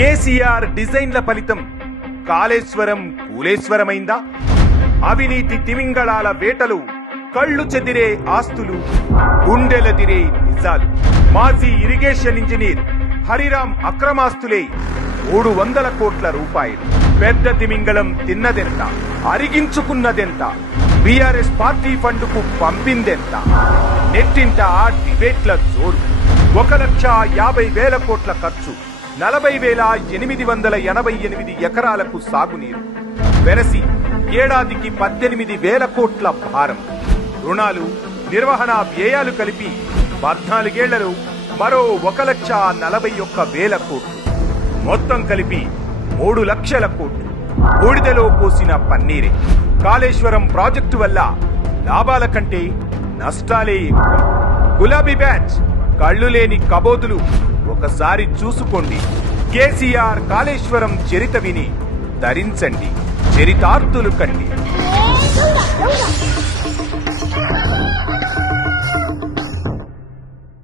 కేసీఆర్ డిజైన్ల ఫలితం కాళేశ్వరం కూలేశ్వరమైందా? అవినీతి తిమింగళాల వేటలు, కళ్ళు చెదిరే ఆస్తులు, గుండెలదిరే నిజాలు. మాజీ ఇరిగేషన్ ఇంజనీర్ హరిరాం అక్రమాస్తులే 300 కోట్ల రూపాయలు. పెద్ద తిమింగళం తిన్నదెంత, అరిగించుకున్నదెంత, బీఆర్ఎస్ పార్టీ ఫండుకు పంపిందెంత? నెట్టింట డిబేట్ల జోరు. 1,50,000 కోట్ల ఖర్చు, 40,888 ఎకరాలకు సాగునీరు. వెరసి ఏడాదికి 18,000 కోట్ల భారం. రుణాలు, నిర్వహణ వ్యయాలు కలిపి 14 ఏళ్లలో మరో 1,41,000 కోట్లు. మొత్తం కలిపి 3 లక్షల కోట్లు. బూడిదలో పోసిన పన్నీరే. కాళేశ్వరం ప్రాజెక్టు వల్ల లాభాల కంటే నష్టాలే ఎక్కువ. గులాబీ బ్యాచ్, కళ్ళు లేని కబోదులు ఒకసారి చూసుకోండి. కేసీఆర్ కాళేశ్వరం చరిత విని ధరించండి, చరితార్థులు కండి.